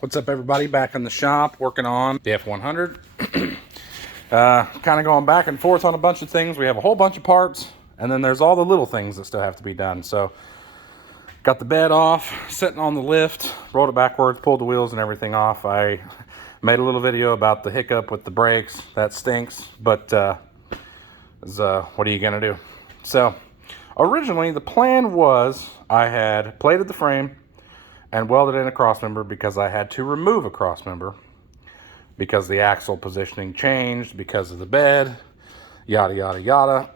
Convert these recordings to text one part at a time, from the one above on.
What's up, everybody? Back in the shop working on the F100. Kind of going back and forth on a bunch of things. We have a whole bunch of parts, and then there's all the little things that still have to be done. So got the bed off, sitting on the lift, rolled it backwards, pulled the wheels and everything off. I made a little video about the hiccup with the brakes. That stinks, but what are you gonna do? So originally the plan was I had plated the frame and welded in a cross member because I had to remove a cross member because the axle positioning changed because of the bed, yada yada yada.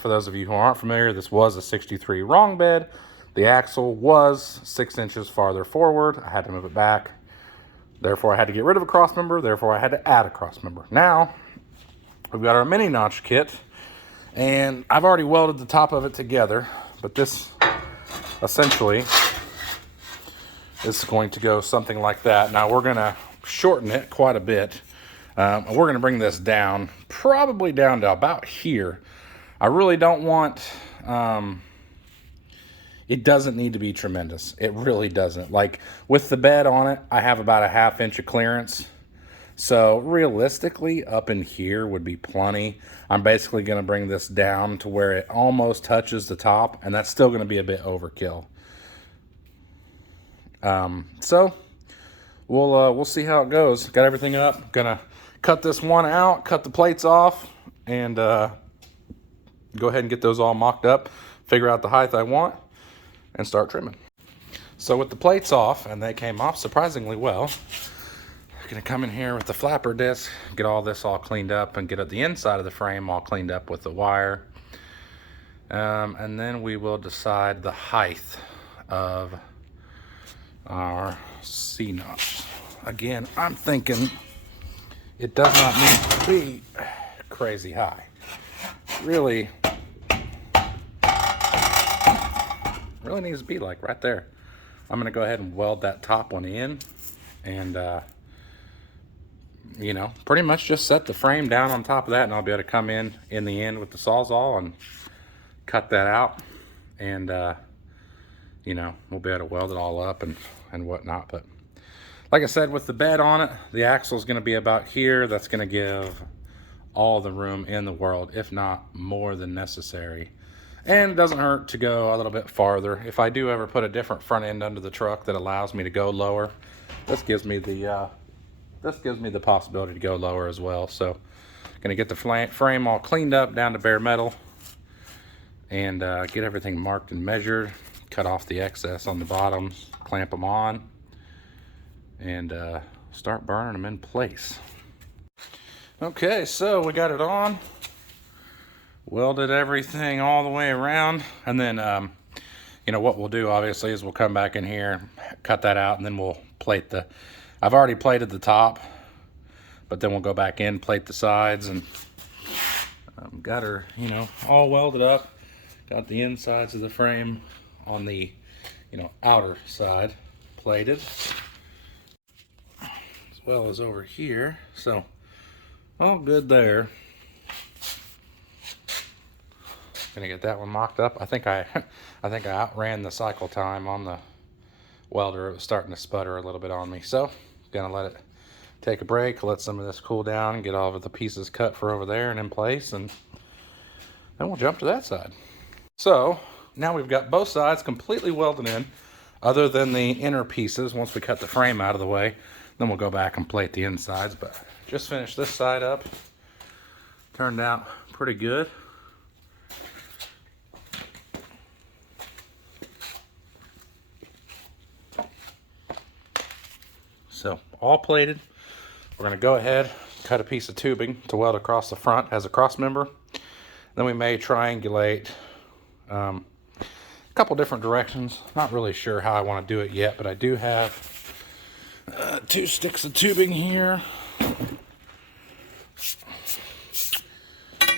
For those of you who aren't familiar, this was a 63 wrong bed. The axle was 6 inches farther forward. I had to move it back. Therefore I had to get rid of a cross member. Therefore I had to add a cross member. Now we've got our mini notch kit, and I've already welded the top of it together, but this essentially is going to go something like that. Now we're gonna shorten it quite a bit. We're gonna bring this down, probably down to about here. I really don't want, it doesn't need to be tremendous. It really doesn't. Like with the bed on it, I have about a 1/2 inch of clearance. So realistically, up in here would be plenty. I'm basically gonna bring this down to where it almost touches the top, and that's still gonna be a bit overkill. So we'll see how it goes. Got everything up. Gonna cut this one out, cut the plates off, and go ahead and get those all mocked up, figure out the height I want, and start trimming. So with the plates off, and they came off surprisingly well, I'm gonna come in here with the flapper disc, get all this all cleaned up, and get the inside of the frame all cleaned up with the wire. And then we will decide the height of our C-notch. Again, I'm thinking it does not need to be crazy high. Really needs to be like right there. I'm gonna go ahead and weld that top one in, and you know, pretty much just set the frame down on top of that, and I'll be able to come in the end with the Sawzall and cut that out, and you know, we'll be able to weld it all up and whatnot. But like I said, with the bed on it, the axle is going to be about here. That's going to give all the room in the world, if not more than necessary. And it doesn't hurt to go a little bit farther. If I do ever put a different front end under the truck that allows me to go lower, this gives me the possibility to go lower as well. So going to get the frame all cleaned up down to bare metal, and get everything marked and measured, cut off the excess on the bottoms, clamp them on, and start burning them in place. Okay, so we got it on, welded everything all the way around, and then you know what we'll do obviously is we'll come back in here, cut that out, and then we'll plate I've already plated the top, but then we'll go back in, plate the sides, and got her, you know, all welded up. Got the insides of the frame on the, you know, outer side plated, as well as over here. So all good there. Gonna get that one mocked up. I think I outran the cycle time on the welder. It was starting to sputter a little bit on me, so gonna let it take a break, let some of this cool down, get all of the pieces cut for over there and in place, and then we'll jump to that side. So now we've got both sides completely welded in, other than the inner pieces. Once we cut the frame out of the way, then we'll go back and plate the insides. But just finished this side up. Turned out pretty good. So all plated. We're going to go ahead, cut a piece of tubing to weld across the front as a cross member. Then we may triangulate a couple different directions. Not really sure how I want to do it yet, but I do have 2 sticks of tubing here.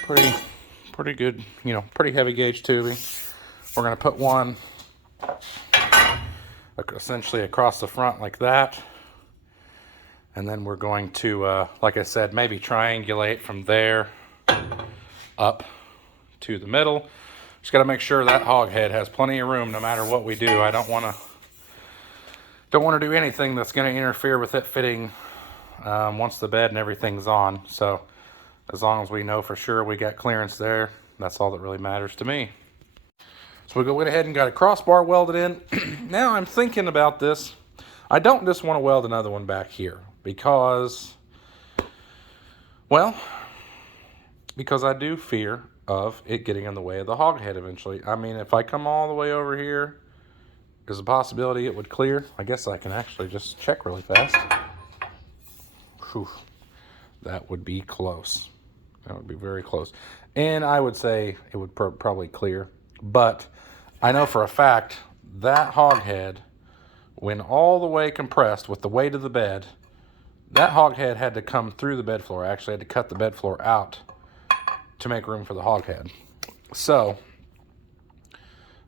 Pretty good, you know, pretty heavy gauge tubing. We're going to put one essentially across the front like that. And then we're going to, like I said, maybe triangulate from there up to the middle. Just got to make sure that hog head has plenty of room no matter what we do. I don't want to don't want to do anything that's going to interfere with it fitting once the bed and everything's on. So as long as we know for sure we got clearance there, that's all that really matters to me. So we went ahead and got a crossbar welded in. Now I'm thinking about this. I don't just want to weld another one back here because, well, because I do fear of it getting in the way of the hog head eventually. I mean, if I come all the way over here, there's a possibility it would clear. I guess I can actually just check really fast. Whew. That would be close. That would be very close. And I would say it would probably clear. But I know for a fact that hog head, when all the way compressed with the weight of the bed, that hog head had to come through the bed floor. I actually had to cut the bed floor out to make room for the hog head. So,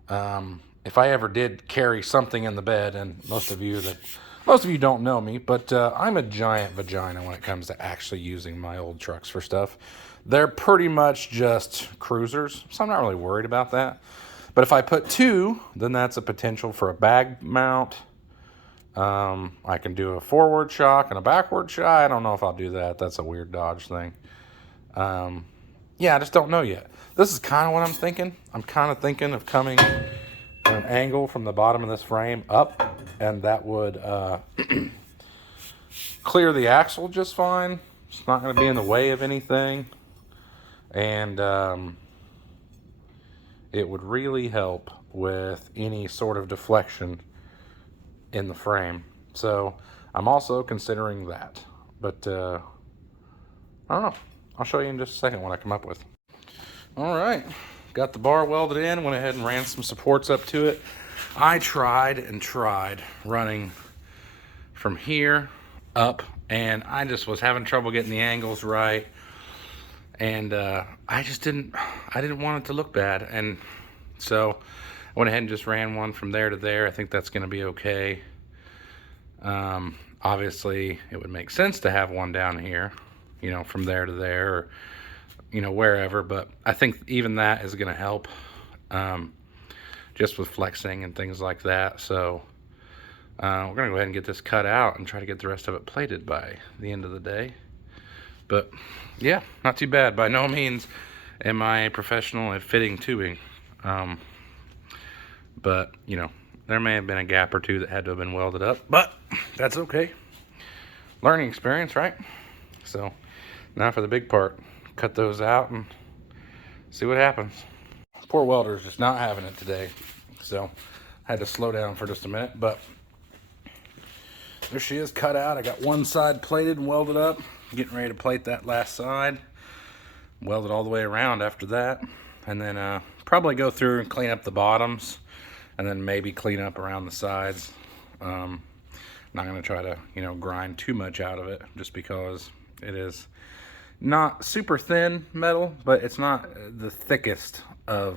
if I ever did carry something in the bed, and most of you don't know me, but I'm a giant vagina when it comes to actually using my old trucks for stuff. They're pretty much just cruisers, so I'm not really worried about that. But if I put two, then that's a potential for a bag mount. I can do a forward shock and a backward shock. I don't know if I'll do that. That's a weird Dodge thing. Yeah, I just don't know yet. This is kind of what I'm thinking. I'm kind of thinking of coming at an angle from the bottom of this frame up, and that would clear the axle just fine. It's not going to be in the way of anything, and it would really help with any sort of deflection in the frame. So I'm also considering that, but I don't know. I'll show you in just a second what I come up with. All right, got the bar welded in, went ahead and ran some supports up to it. I tried and tried running from here up, and I just was having trouble getting the angles right, and I didn't want it to look bad, and so I went ahead and just ran one from there to there. I think that's going to be okay. Obviously it would make sense to have one down here, you know, from there to there, or, you know, wherever, but I think even that is going to help, just with flexing and things like that. So, we're going to go ahead and get this cut out and try to get the rest of it plated by the end of the day. But yeah, not too bad. By no means am I a professional at fitting tubing. But, you know, there may have been a gap or two that had to have been welded up, but that's okay. Learning experience, right? So now for the big part, cut those out and see what happens. Poor welder's just not having it today, so I had to slow down for just a minute, but there she is, cut out. I got one side plated and welded up, getting ready to plate that last side, weld it all the way around after that, and then probably go through and clean up the bottoms, and then maybe clean up around the sides. Not going to try to, you know, grind too much out of it, just because it is not super thin metal, but it's not the thickest of,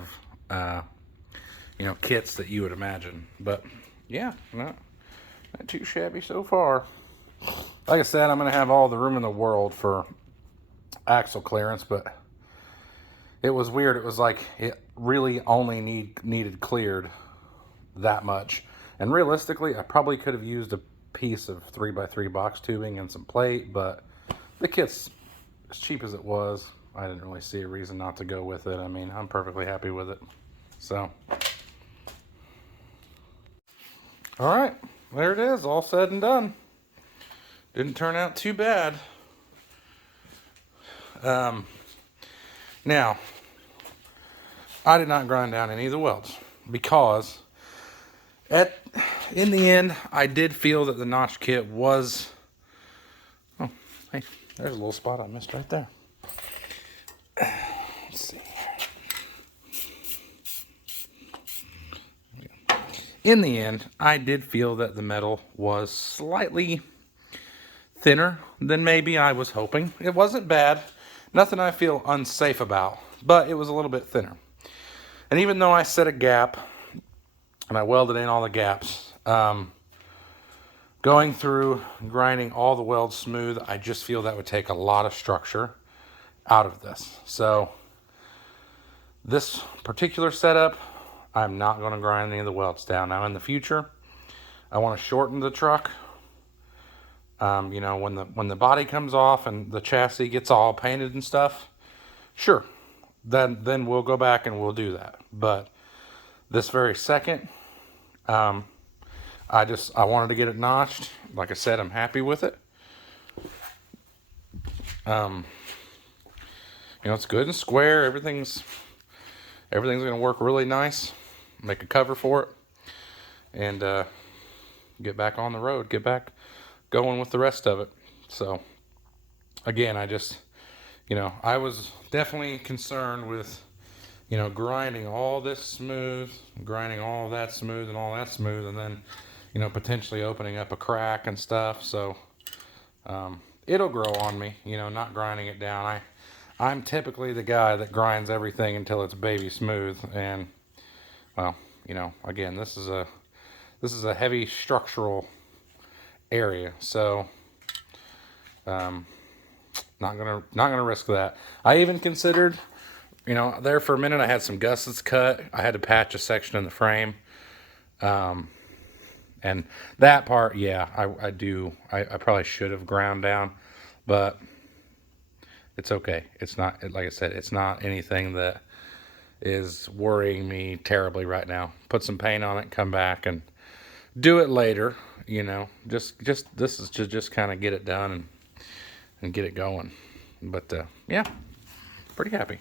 you know, kits that you would imagine. But yeah, not too shabby so far. Like I said, I'm going to have all the room in the world for axle clearance, but it was weird. It was like it really only needed cleared that much. And realistically, I probably could have used a piece of 3x3 box tubing and some plate, but the kit's as cheap as it was, I didn't really see a reason not to go with it. I mean, I'm perfectly happy with it. So, all right, there it is, all said and done. Didn't turn out too bad. Now, I did not grind down any of the welds because in the end, I did feel that the notch kit was, oh, hey, there's a little spot I missed right there. Let's see. In the end, I did feel that the metal was slightly thinner than maybe I was hoping. It wasn't bad. Nothing I feel unsafe about, but it was a little bit thinner. And even though I set a gap and I welded in all the gaps, going through grinding all the welds smooth, I just feel that would take a lot of structure out of this. So this particular setup, I'm not going to grind any of the welds down. Now in the future, I want to shorten the truck. You know, when the body comes off and the chassis gets all painted and stuff, sure, then we'll go back and we'll do that. But this very second, I wanted to get it notched. Like I said, I'm happy with it. You know, it's good and square. Everything's gonna work really nice. Make a cover for it, and get back on the road. Get back going with the rest of it. So again, you know, I was definitely concerned with, you know, grinding all this smooth, grinding all that smooth and all that smooth, and then, you know, potentially opening up a crack and stuff. So it'll grow on me, you know, not grinding it down. I'm typically the guy that grinds everything until it's baby smooth. And well, you know, again, this is a heavy structural area, so not gonna risk that. I even considered, you know, there for a minute I had some gussets cut. I had to patch a section in the frame, and that part, yeah, I probably should have ground down, but it's okay. It's not, like I said, it's not anything that is worrying me terribly right now. Put some paint on it, come back and do it later, you know. Just this is to just kind of get it done and get it going. But yeah, pretty happy.